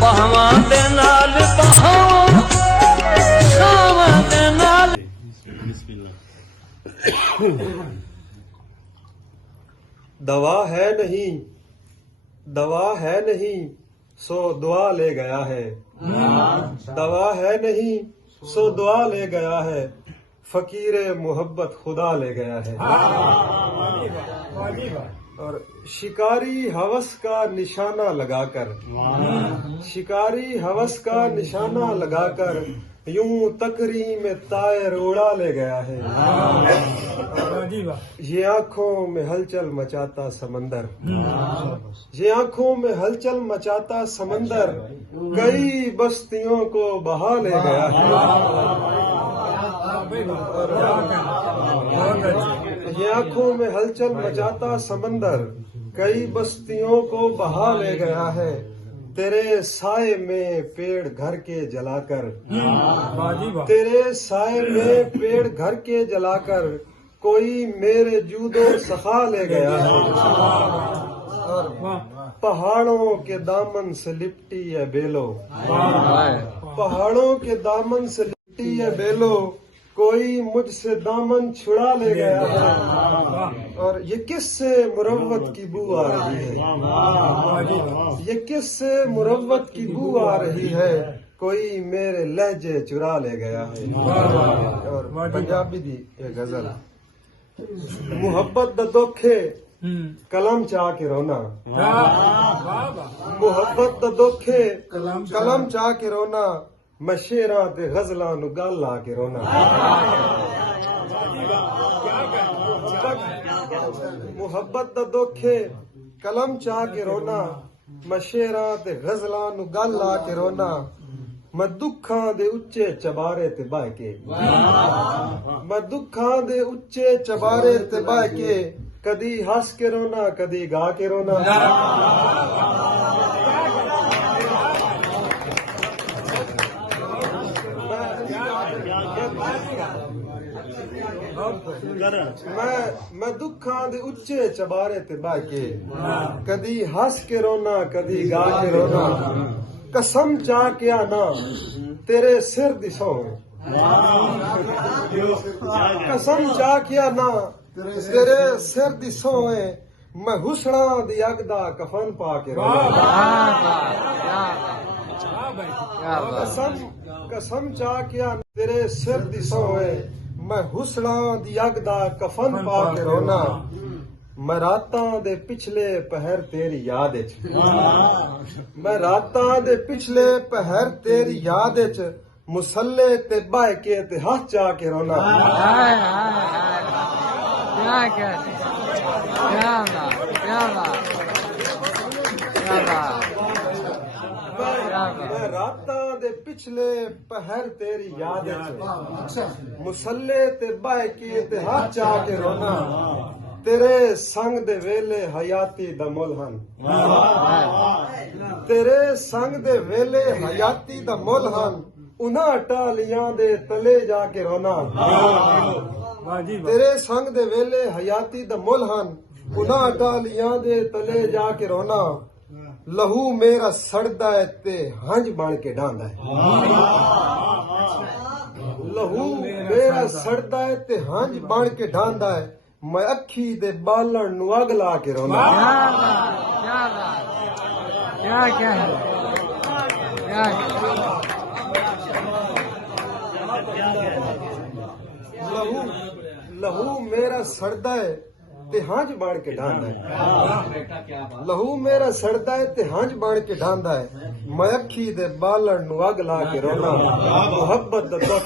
ਬਾਹਾਂ ਦੇ ਨਾਲ ਬਾਹਾਂ ਸਾਵਾਂ ਦੇ ਨਾਲ। दवा है नहीं सो दुआ ले गया है, दवा है नहीं सो दुआ ले गया है, फकीर मोहब्बत खुदा ले गया है। और शिकारी हवस का निशाना लगाकर, शिकारी हवस का निशाना लगाकर यूं तकरी में तायर उड़ा ले गया है। ये आंखों में हलचल मचाता समंदर, ये आंखों में हलचल मचाता समंदर कई बस्तियों को बहा ले गया है। ये आंखों में हलचल मचाता समंदर कई बस्तियों को बहा ले गया है। तेरे साए में पेड़ घर के जलाकर, तेरे साए में पेड़ घर के जलाकर कोई मेरे जूदो सखा ले गया है। और पहाड़ों के दामन से लिपटी है बेलो, पहाड़ों के दामन से लिपटी है बेलो कोई मुझसे दामन छुड़ा ले गया है। और ये किससे मुरव्वत की बू आ रही है, ये किससे मुरव्वत की बू आ रही है कोई मेरे लहजे चुरा ले गया है। और पंजाबी दी ये गजल, मुहब्बत दा दुखे कलम चाह के रोना, मुहब्बत दा दुखे कलम चाह के रोना, मैं शेरां ते गजलां नू गल ला के रोना। मुहब्बत दा दुखे कलम चाह के रोना, मैं शेरां ते गजलां नू गल ला के रोना। मैं दुखां दे उच्चे चबारे ते बह के, मैं दुखां दे उच्चे चबारे ते बह के कदी हंस के रोना कदी गा के रोना। मैं दुखां दे उच्चे चबारे ते बह के कदी हंस के रोना कदी गा के रोना। कसम चाह के आना तेरे सिर दी सौं, कसम चाह के आना तेरे सिर दी सोए मैं हुसना दी अग दा कफन पा के रोना। कसम चाह के आना तेरे सिर दी सोए मैं हुसना दी अग दा कफन पा के रोना। मैं रातां दे पिछले पहर तेरी याद विच, मैं रातां दे पिछले पहर तेरी याद विच मुसल्ले ते बह के ते हाथ चाह के रोना। मैं रातां दे पिछले पहर तेरी याद विच मुसल्ले ते बह के ते हाथ चाह के रोना। तेरे संग दे वेले हयाती दा मुल हन, तेरे संग दे वेले हयाती दा मुल हन उन्हां टालियां दे तले जाके रोना। तेरे संग दे वेले हयाती दा मुल हन उन्हां टालियां दे तले जाके रोना। लहू मेरा सड़दा है ते हंज बन के डांदा है, लहू मेरा सड़दा है ते हंज बन के डांदा है मैं अखी दे बालण नू अग ला के रोना। लहू मेरा सड़दा है ते हंज बन के डांदा है, लहू मेरा सड़दा है ते हंज बन के डांदा है मैं अखी दे बालण नू अग ला के रोना। मुहब्बत दा